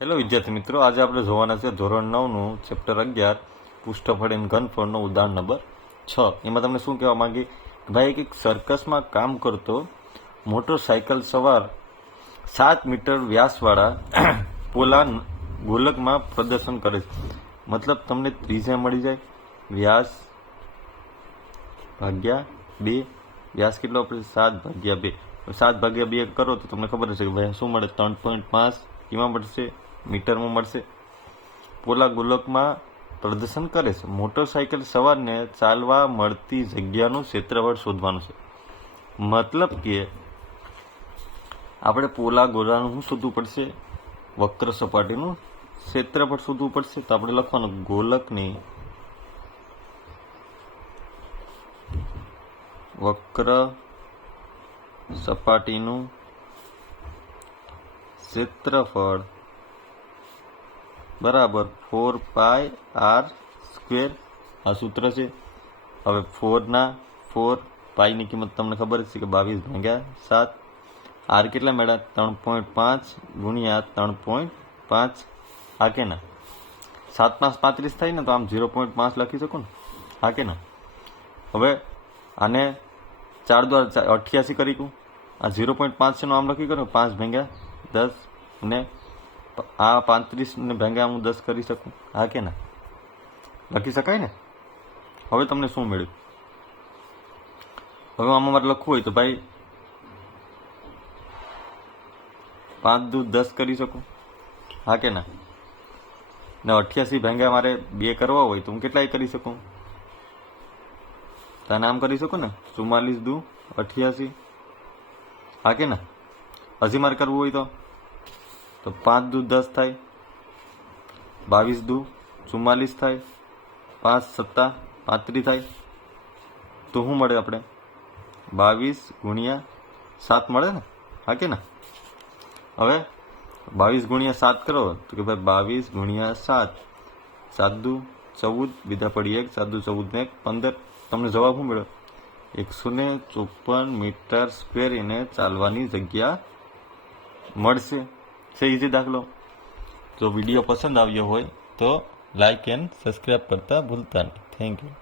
Hello વિદ્યાર્થી મિત્રો, આજે આપણે જોવાના છે ધોરણ 9નું ચેપ્ટર 11 પૃષ્ઠફળ એન્ડ ઘનફળનો ઉદાહરણ નંબર 6. એમાં તમને શું કહેવા માંગી કે ભાઈ એક સર્કસમાં કામ કરતો મોટરસાયકલ સવાર 7 મીટર વ્યાસવાળા પોલા ગોલકમાં પ્રદર્શન કરે છે. મતલબ તમને ત્રિજ્યા મળી જાય, વ્યાસ ભાગ્યા 2. વ્યાસ કેટલો આપણે 7 ભાગ્યા 2. 7 ભાગ્યા 2 કરો તો તમને ખબર હશે કે ભાઈ શું મળે, 3.5 એમાં મળશે, મીટરમાં મળશે. પોલા ગોલકમાં પ્રદર્શન કરે છે. મોટરસાયકલ સવારને ચાલવા મળતી જગ્યાનું ક્ષેત્રફળ શોધવાનું છે. મતલબ કે આપણે પોલા ગોળાનું શું શોધવું પડશે, વક્ર સપાટીનું ક્ષેત્રફળ શોધવું પડશે. તો આપણે લખવાનું ગોલકની વક્ર સપાટીનું ક્ષેત્રફળ બરાબર 4πr². આ સૂત્ર છે. હવે 4 પાઈની કિંમત તમને ખબર છે કે 22 ભાગ્યા 7. આર કેટલા મળ્યા, 3.5 ગુણ્યા 3.5. આ કે ના 7 5 35 થાય ને, તો આમ 0.5 લખી શકો ને, હા કે ના. હવે આને 4 દ્વારા 88 કરી કહું, આ 0.5 છે આમ લખી કરું, 5 ભાગ્યા 10 ને આ 35 ને ભાગ્યા હું 10 કરી શકું, હા કે ના, લખી શકાય ને. હવે તમને શું મળ્યું, હવે આમાં મારે લખવું હોય તો ભાઈ 5 દુ 10 કરી શકું, હા કે ના. ને 88 ભાગ્યા મારે 2 કરવા હોય તો હું કેટલાય કરી શકું, તને આમ કરી શકું ને, 44 દુ 88, હા કે ના. હજી મારે કરવું હોય તો 5 દુ 10 થાય, 22 દુ 44 થાય, 5 સત્તા 35 થાય. તો શું મળે આપણે, 22 ગુણ્યા 7 મળે ને, હા કે ના. હવે 22 ગુણ્યા 7 કરો તો કે ભાઈ 22 ગુણ્યા 7, 7 દુ 14, બીજા પડી 1, 7 દુ 14 ને 15. તમને જવાબ શું મળ્યો, 154 મીટર સ્ક્વેર એને ચાલવાની જગ્યા મળશે. છે ઇઝી દાખલો. જો વિડીયો પસંદ આવ્યો હોય તો લાઈક એન્ડ સબસ્ક્રાઈબ કરતા ભૂલતા નહીં. Thank you.